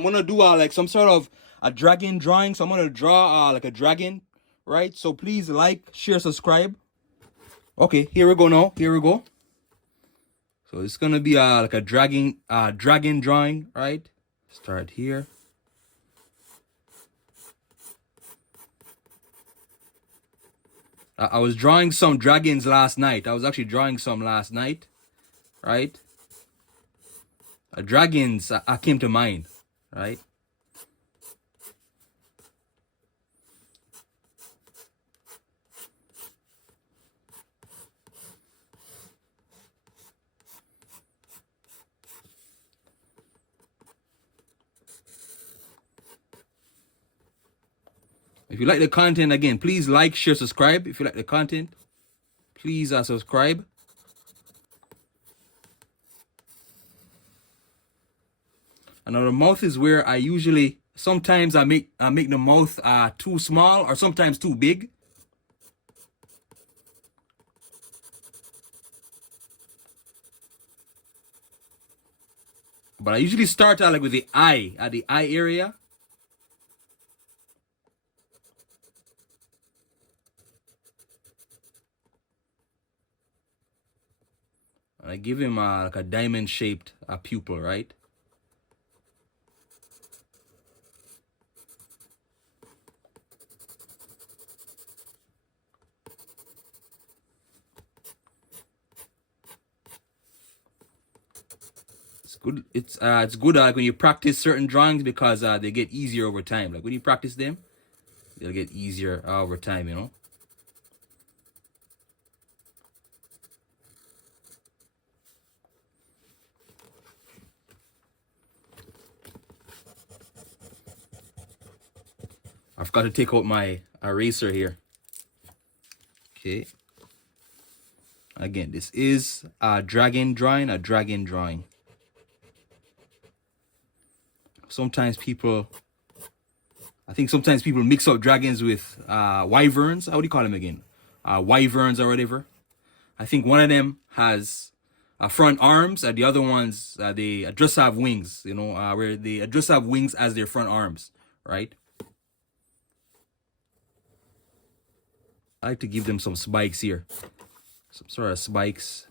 I'm gonna do like some sort of a dragon drawing. So I'm gonna draw like a dragon, right? So please like, share, subscribe. Okay, here we go now. Here we go. So it's gonna be like a dragon drawing, right? Start here. I was drawing some dragons last night. I was actually drawing some last night, right? Dragons I came to mind, right? If you like the content, again, please like, share, subscribe. If you like the content, please subscribe. And now the mouth is where I usually, sometimes I make the mouth too small or sometimes too big. But I usually start out like with the eye, at the eye area. And I give him like a diamond shaped pupil, right? It's good. It's good like when you practice certain drawings because they get easier over time. Like when you practice them, they'll get easier over time, you know. I forgot to take out my eraser here. Okay. Again, this is a dragon drawing, Sometimes people, I think sometimes people mix up dragons with wyverns. How do you call them again? Wyverns or whatever. I think one of them has front arms, and the other ones they just have wings. You know, where they just have wings as their front arms, right? I like to give them some spikes here, some sort of spikes.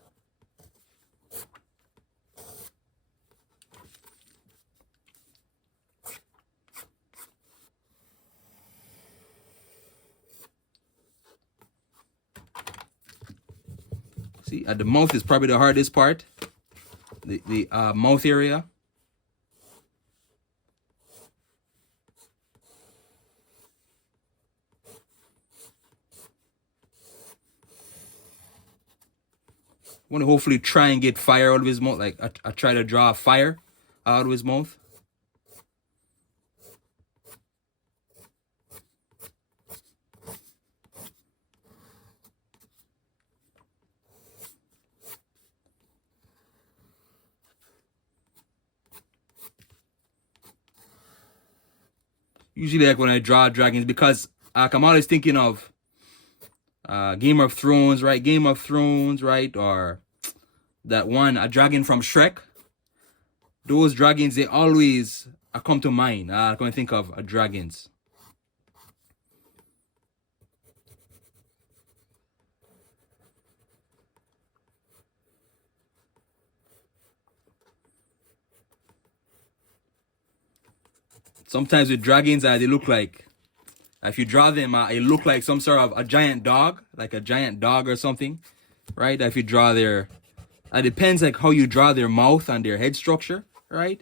See, the mouth is probably the hardest part. The mouth area. I want to hopefully try and get fire out of his mouth. Like I try to draw fire out of his mouth. Usually like when I draw dragons, because I'm always thinking of Game of Thrones, right? Game of Thrones, right? Or that one, a dragon from Shrek. Those dragons, they always come to mind. I can think of dragons. Sometimes with dragons, they look like, if you draw them, it look like some sort of a giant dog, like a giant dog or something, right? If you draw their, it depends like how you draw their mouth and their head structure, right?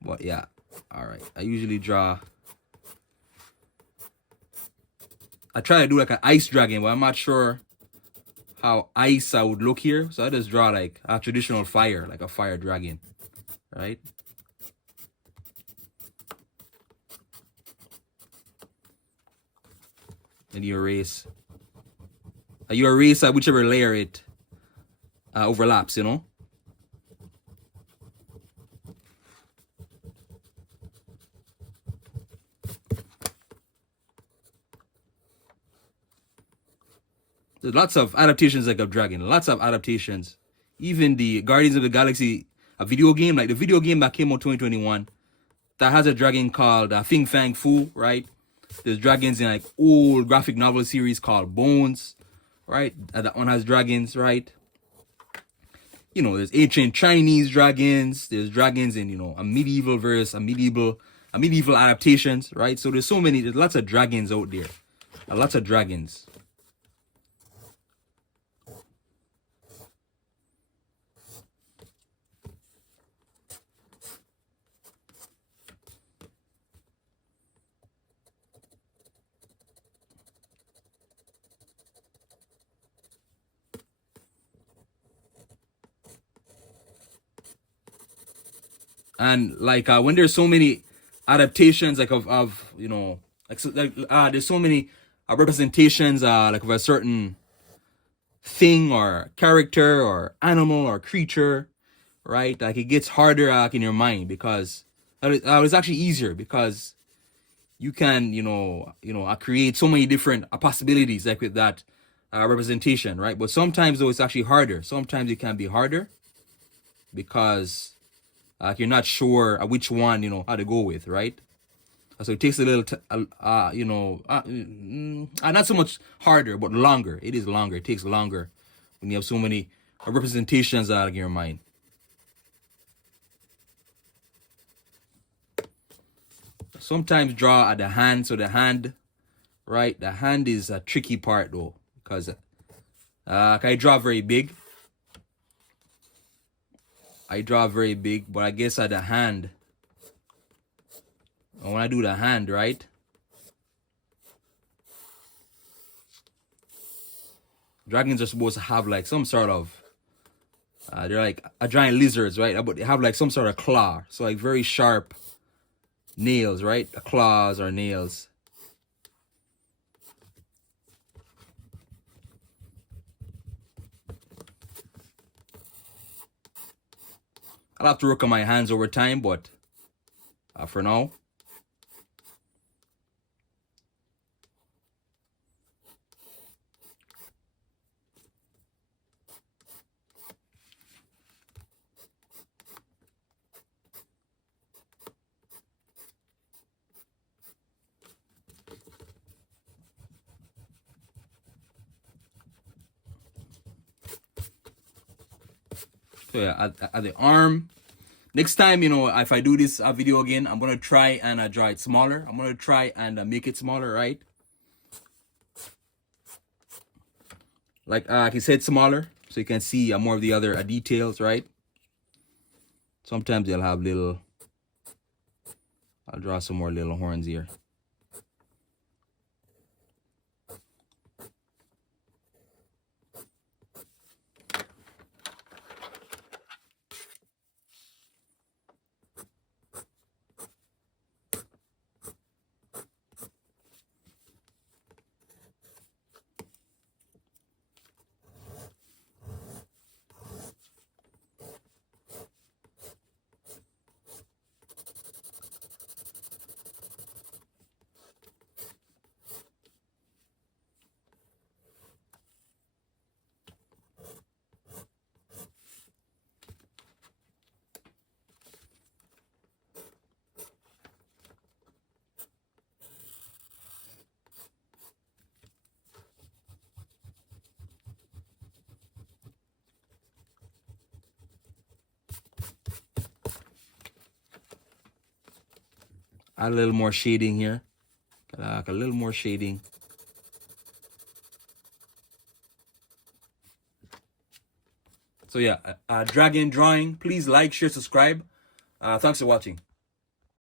But yeah, all right. I usually draw. I try to do like an ice dragon, but I'm not sure how ice I would look here, so I just draw like a traditional fire, like a fire dragon, right? And you erase. You erase whichever layer it overlaps, you know. There's lots of adaptations like of Dragon, lots of adaptations. Even the Guardians of the Galaxy, a video game, like the video game that came out 2021, that has a dragon called Fing Fang Fu, right? There's dragons in like old graphic novel series called Bones, right? That one has dragons, right? You know, there's ancient Chinese dragons. There's dragons in, you know, a medieval verse, a medieval adaptations, right? So there's lots of dragons out there. Lots of dragons. And like when there's so many adaptations like of you know there's so many representations like of a certain thing or character or animal or creature, right? Like it gets harder like in your mind because it's actually easier because you can create so many different possibilities like with that representation, right? But sometimes though it's actually harder. Sometimes it can be harder because you're not sure which one how to go with, right? So it takes a little not so much harder but longer. It is longer. It takes longer when you have so many representations out of your mind. Sometimes draw at the hand. So the hand, right? The hand is a tricky part though because I draw very big. But I guess at the hand, when I do the hand, right? Dragons are supposed to have like some sort of, they're like a giant lizards, right? But they have like some sort of claw. So like very sharp nails, right? Claws or nails. I'll have to work on my hands over time, but for now. So yeah, at the arm. Next time, if I do this video again, I'm gonna try and draw it smaller. I'm gonna try and make it smaller, right? Like I said, smaller, so you can see more of the other details, right? Sometimes they'll have little. I'll draw some more little horns here. Add a little more shading here. A little more shading. So yeah, dragon drawing. Please like, share, subscribe. Thanks for watching.